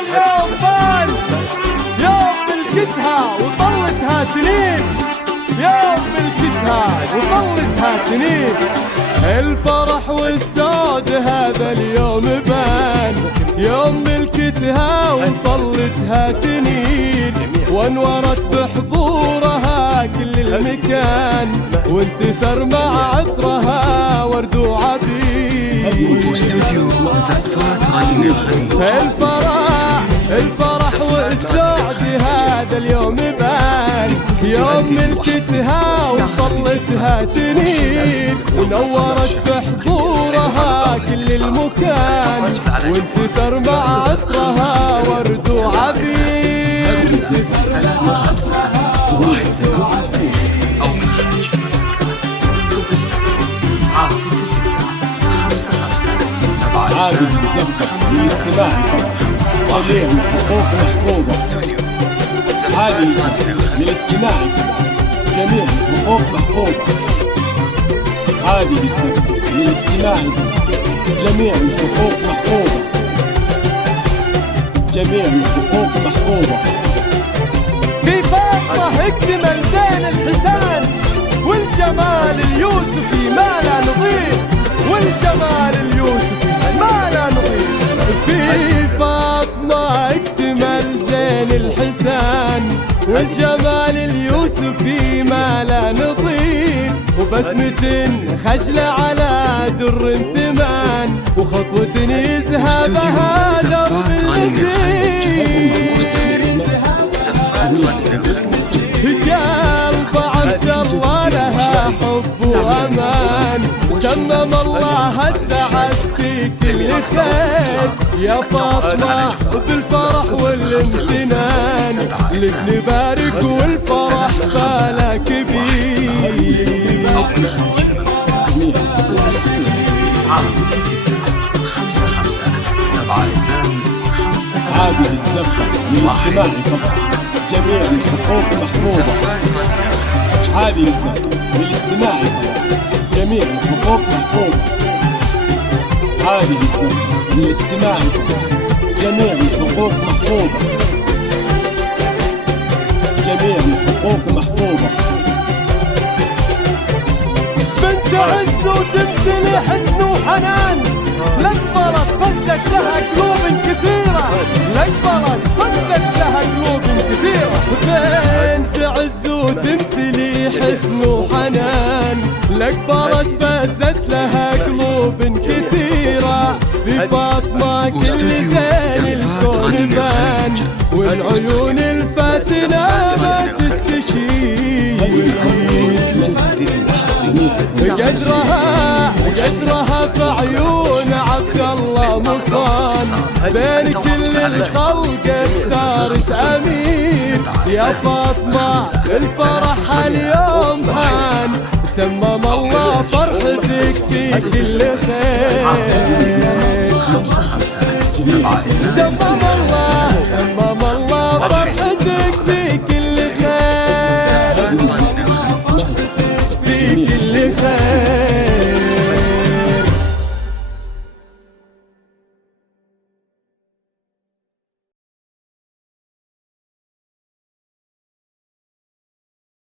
اليوم بان، يوم ملكتها وطلتها تنين، يوم ملكتها وطلتها تنين. الفرح والسعد هذا اليوم بان، يوم ملكتها وطلتها تنين، وانورت بحضورها كل المكان، وانتثر مع عطرها ورد وعبيد. واستوديو زفات رنين الخليج. الفرح والسعد هذا اليوم بان، يوم ملكتها وطلتها تنين، ونورت بحضورها كل المكان، وانتثر مع عطرها ورد وعبير. عادي يتلقى بالاجتماع عليه الحقوق محفوظة. عادي للاجتماع جميع الحقوق محفوظة. عادي للاجتماع جميع الحقوق محفوظة. جميع الحقوق محفوظة. في فاطمة اكتمل زين الحسان، والجمال اليوسفي ما لا نظير، والجمال اليوسفي ما لا نظير. في فاطمة اكتمل زين الحسان، والجمال اليوسفي ما لا نظير، وبسمة خجلة على در ثمان، وخطوة يذهبها درب النسير. قلب عبد الله لها حب وامان، تمم الله السعد في كل خير. يا فاطمة بالفرح والامتنان، لك نبارك والفرح بالا كبير. عادي يتلقى للاجتماع فقط. جميع الحقوق محفوظة. عادي يتلقى للاجتماع فقط. جميع الحقوق محفوظة. عادي يتلقى للاجتماع فقط. جميع الحقوق محفوظة. جميع الحقوق محفوظة. بنت عز وتمتلي حسن وحنان، لقبلت فزت لها قلوب كثيرة، لقبلت فزت لها قلوب كثيرة. بنت عز وتمتلي حسن وحنان، لقبلت فزت لها قلوب كثيرة. في فاطمة كل زين الكون بان، والعيون الفاتنة ما تستشير. قدرها في عيون عبد الله مصان، بين كل الخلق اختارت امير. يا فاطمة الفرح اليوم هان، تمم الله فرحتك في كل خير. تمم الله